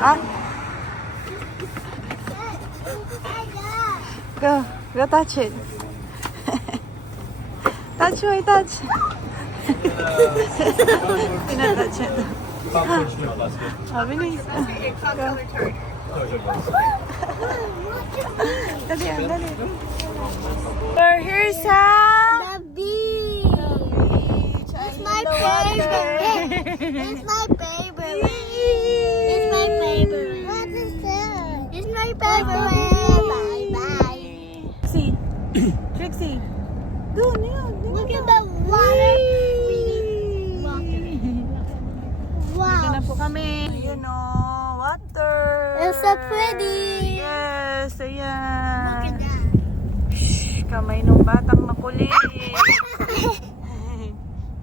Ah? Go touch it. Touch my touch. Pinatouch it. Bilis. Dali, dali. We're here sa The beach. It's my favorite. It's my favorite. It's my favorite. What is that? It's my favorite. Bye bye. Trixie. Trixie. Doon, yun. Look at the water. Dito na Wow. po kami. Ayan o, water. It's so pretty. Yes, Look ayan. at that. Kamay nung batang makulit.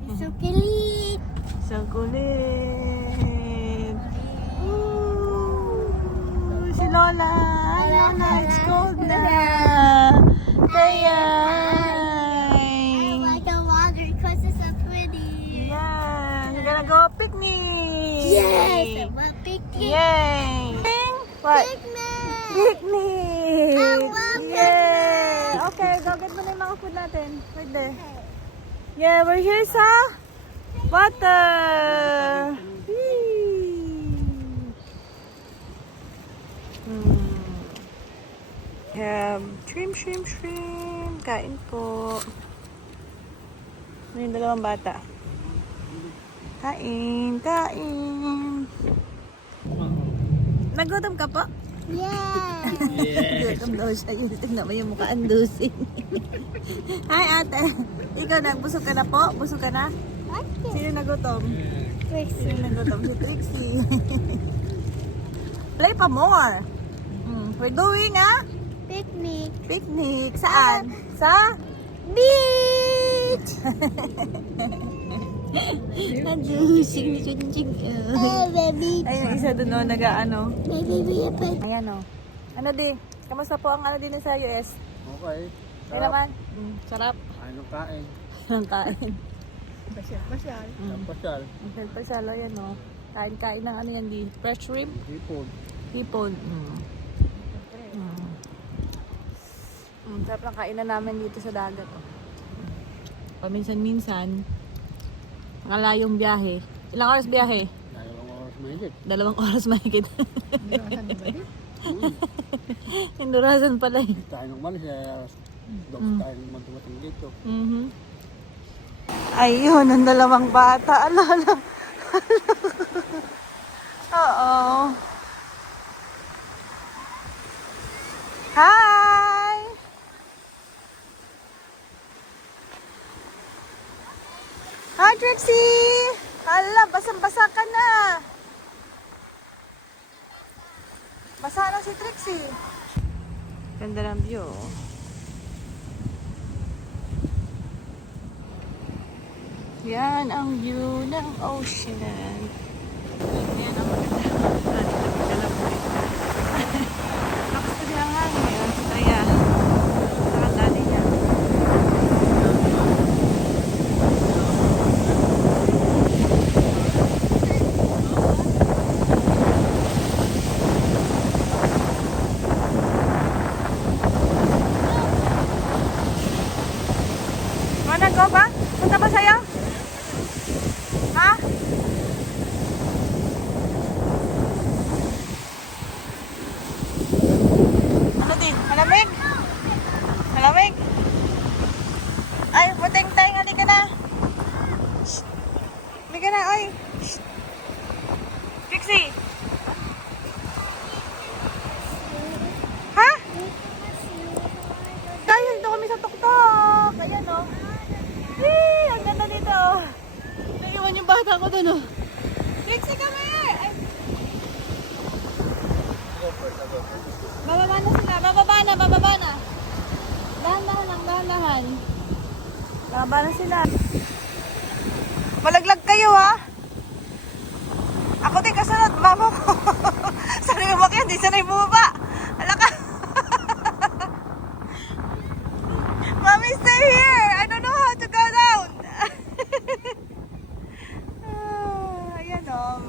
It's so cute. So kulit. Ooh, si Lola. Hi, Lola. It's cold na. Kaya. I like the water because it's so pretty. Yes. We're gonna go picnic. Yes. What picnic? Yay. What? Picnic. Picnic. I love Yay. Okay, go get mo na yung mga food natin. Right there. Yeah, we're here sa water. Yeah, shrimp. Kain po. May dalawang bata. Kain. Nagutom ka po? Yeah. Gutom daw siya. Tignan mo yung mukha andusin. Hi ate. Ikaw nagbusog ka na po? Busog ka na? Sino nagutom? Sino nagutom? Si Trixie. Play pa more. We're doing a Picnic. picnic. Saan? Sa Beach. Andusing ni Chunching. Baby. Ay, yung isa doon nag-ano. Baby. Ayan o. Ano di? Kamusta po ang ano din sa US? Okay. Ay naman? Sarap. Anong kain? Ang kain. Pasyal. Ang pasalo yan o. Kain-kain ng ano yan di. Fresh shrimp. Hipon. Hipon. Sarap lang kainan namin dito sa dagat. Oh. Paminsan-minsan, ngalayong biyahe. Ilang oras biyahe? Dalawang oras mahigit. 2 oras. Indurasan pala eh. Tayo nung malis, tayo magtumatang dito. Ayun, ang dalawang bata. Alala. Oo. Hi! Hi, Trixie! Hala, basang-basa ka na. Basa na si Trixie. Ganda ng view. Yan ang view ng ocean. Yan ang maganda. Lakas pa din ang hangin. Ayan. Sarap natin yan. Wanna go ba? Punta ba sa'yo? Ha? Ano din? Malamig? Malamig? Ay, puting tayo. Halika na. Shh. Halika na, oy. Shh. Trixie. Ha? Dahil dito kami sa tuktok. Ayan, oh. Hey, ang ganda dito. Naiwan yung bata ko dun, oh. Trixie, come here! Ay. Bababa na sila. Bababa na. Dahan-dahan lang, dahan-dahan. Bababa na sila. Malaglag kayo, ha? Ako din kasunod, mama ko. Sanay umakyat, di sanay bumaba. Hala ka. Mommy, stay here. I don't know how to go down. Ayan o,